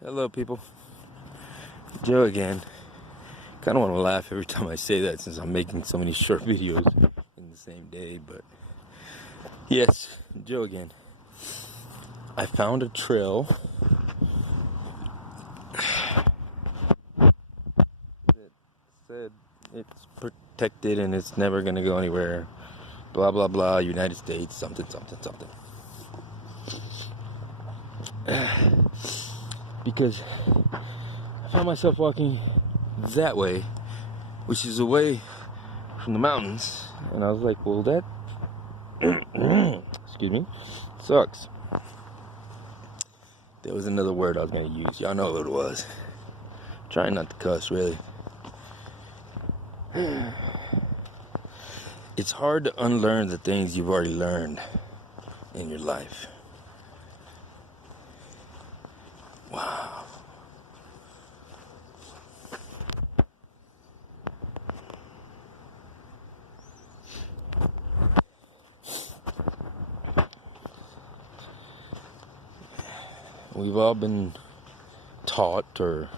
Hello, people. Joe again. Kind of want to laugh every time I say that since I'm making so many short videos in the same day, but yes, Joe again. I found a trail that said it's protected and it's never going to go anywhere. Blah, blah, blah, United States, something, something, something. Because I found myself walking that way, which is away from the mountains, and I was like, well, that excuse me, sucks. There was another word I was going to use. Y'all know what it was. Trying not to cuss, really. It's hard to unlearn the things you've already learned in your life. Wow. We've all been taught, or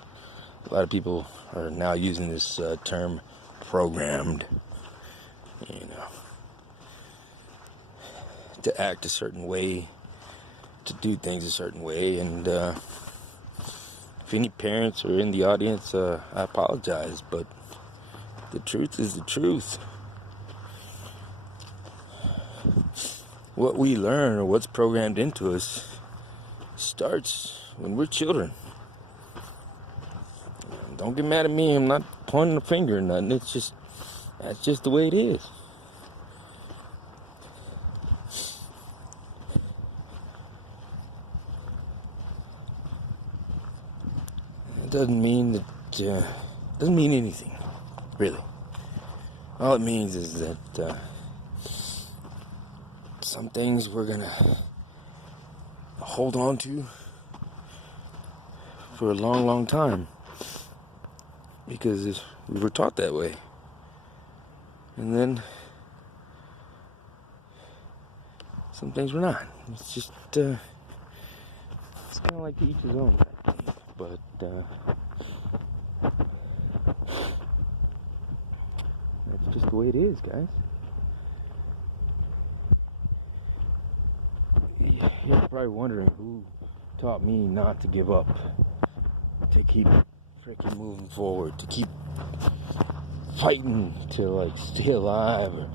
a lot of people are now using this term, programmed, to act a certain way, to do things a certain way. And if any parents are in the audience, I apologize, but the truth is the truth. What we learn, or what's programmed into us, starts when we're children. Don't get mad at me, I'm not pointing a finger or nothing. That's just the way it is. It doesn't mean that, doesn't mean anything, really. All it means is that some things we're gonna hold on to for a long, long time because we were taught that way. And then some things we're not. It's just, it's kind of like to each his own. But, that's just the way it is, guys. You're probably wondering who taught me not to give up, to keep freaking moving forward, to keep fighting to stay alive, or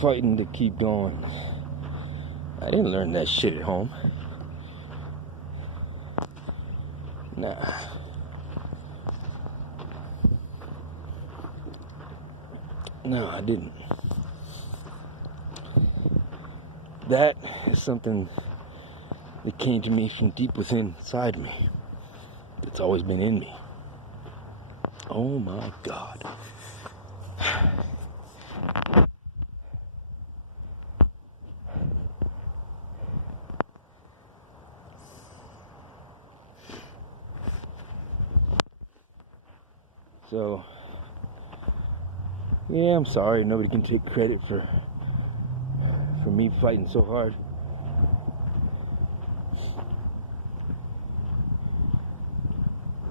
fighting to keep going. I didn't learn that shit at home. Nah. No, I didn't. That is something that came to me from deep within inside me. It's always been in me. Oh my God. So, yeah, I'm sorry. Nobody can take credit for me fighting so hard.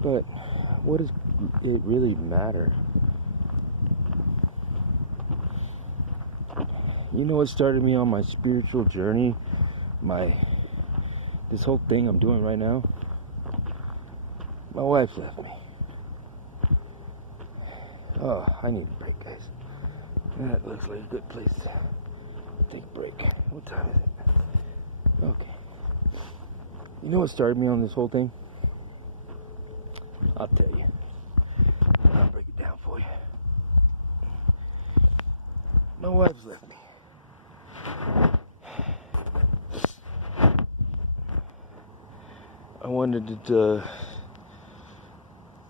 But what does it really matter? You know what started me on my spiritual journey? This whole thing I'm doing right now? My wife left me. Oh, I need a break, guys. That looks like a good place to take a break. What time is it? Okay. You know what started me on this whole thing? I'll tell you. I'll break it down for you. My wife's left me. I wanted to,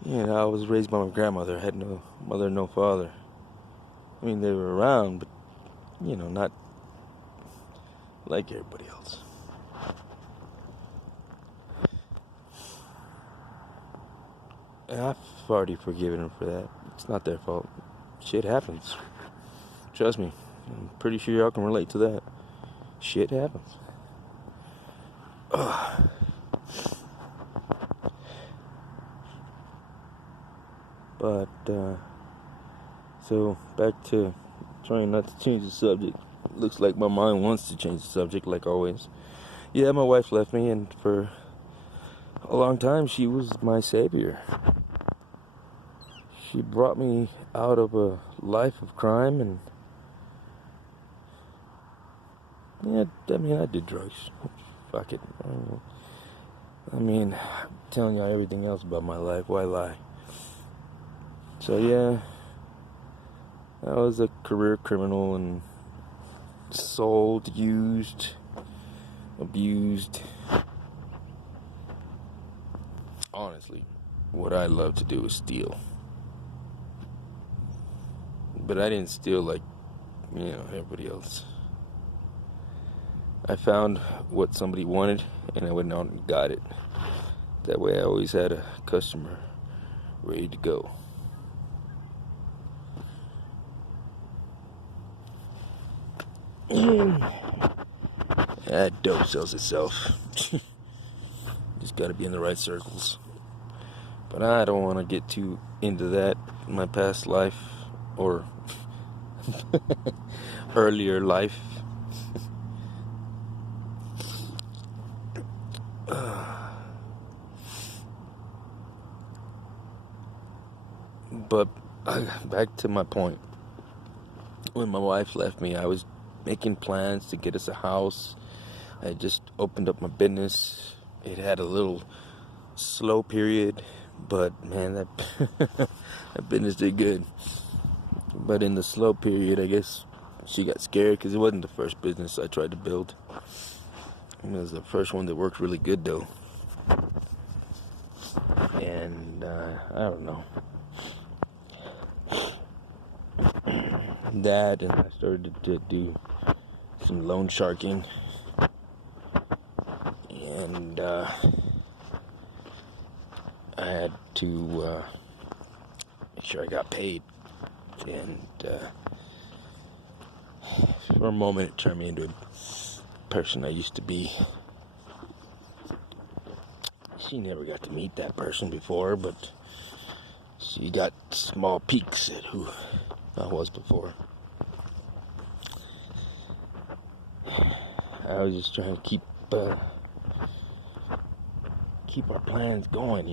I was raised by my grandmother. I had no mother, no father. I mean, they were around, but, not like everybody else. And I've already forgiven them for that. It's not their fault. Shit happens. Trust me. I'm pretty sure y'all can relate to that. Shit happens. But, so back to trying not to change the subject. Looks like my mind wants to change the subject, like always. Yeah, my wife left me, and for a long time she was my savior. She brought me out of a life of crime, and yeah, I mean, I did drugs. Fuck it. I mean, I'm telling y'all everything else about my life. Why lie? So yeah, I was a career criminal and sold, used, abused. Honestly, what I love to do is steal. But I didn't steal like, everybody else. I found what somebody wanted, and I went out and got it. That way I always had a customer ready to go. That dope sells itself. Just gotta be in the right circles. But I don't want to get too into that in my past life or earlier life. But back to my point. When my wife left me, I was making plans to get us a house. I just opened up my business. It had a little slow period, but man, that that business did good. But in the slow period, I guess she got scared because it wasn't the first business I tried to build. It was the first one that worked really good, though. And I don't know. That, and I started to do some loan sharking, and I had to make sure I got paid. And for a moment, it turned me into a person I used to be. She never got to meet that person before, but she got small peeks at who I was before. I was just trying to keep our plans going,